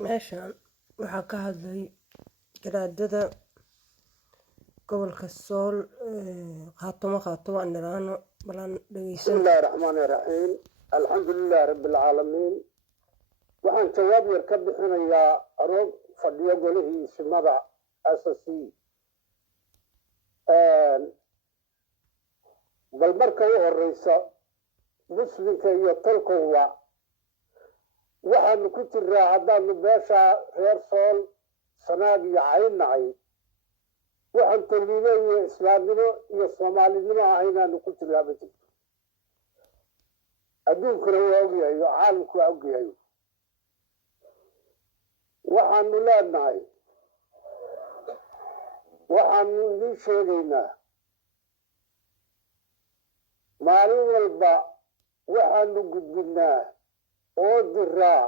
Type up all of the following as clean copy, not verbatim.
meeshaan waxaa ka hadlay garaadada gobolka Sool khaatamo aan niraano balan dhageysan. Bismillahir Rahmanir Rahiim. Alxamdulillahi Rabbil Aalamiin. Waxaan jawaab yar ka bixinayaa aroog fadhiyo golihii simada SSC. bal marka u horeysa muslimka iyo tolkooda waxaanu ku jiraa haddaanu beesha reer Sool Sanaag iyo Caynahay waxaan taliibe iyo islaamnimo iyo soomaalinimo ahaynaanu ku jiraa ma jirto adduunkuna waa ogyahay caalamku waa ogyahay waxaanu leenahay waxaanu idin sheegaynaa maalin walba waxaanu gudbinaa oo diraa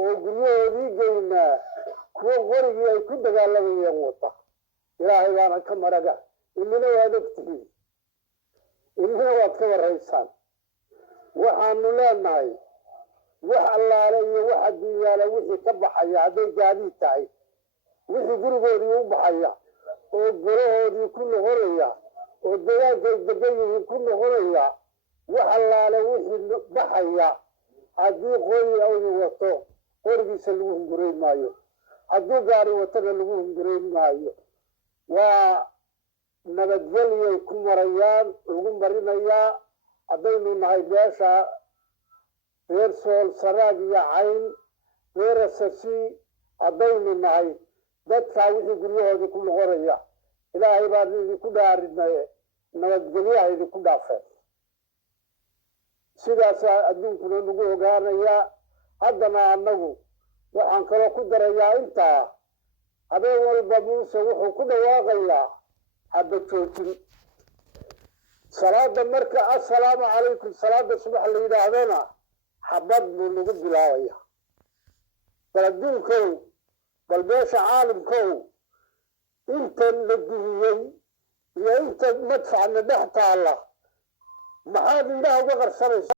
oo guryahoodii geynaa kuwa qorigii ay ku dagaalamayeen wata ilaahay baana ka maraga inina waad ogtihiin inina waad ka waraysaan waxaanu leenahay wax allaale iyo wax adduunyaala wixii ka baxaya hadday gaadiid tahay wixii gurigoodii u baxaya oo golahoodii ku noqonaya oo dagaalkay degan yihiin ku noqonaya wax allaale wixii baxaya haddii qori awdi wato qorigiisa lagu hungurayn maayo hadduu gaari watana lagu hungurayn maayo waa nabadgelyay ku marayaan lagu marinayaa haddaynu nahay beesha reer Sool Sanaag iyo Cayn reer SSC haddaynu nahay dadkaa wixii guryahoodii ku noqonaya ilaahay baan idinku dhaarinay nabadgelyaha idinku dhaafeen sidaasaa adduunkuna nagu ogaanayaa haddana annagu waxaan kaloo ku darayaa intaa habeen walba muuse wuxuu ku dhawaaqayaa hadda joojin salaada marka assalaamu calaykum salaada subax la yidhaahdana xabad buu nagu bilaabaya bal adduunkow bal beesha caalamkow intan la dumiyey iyo inta madfacna dhex taalla maxaad indhaha uga qarsanaysa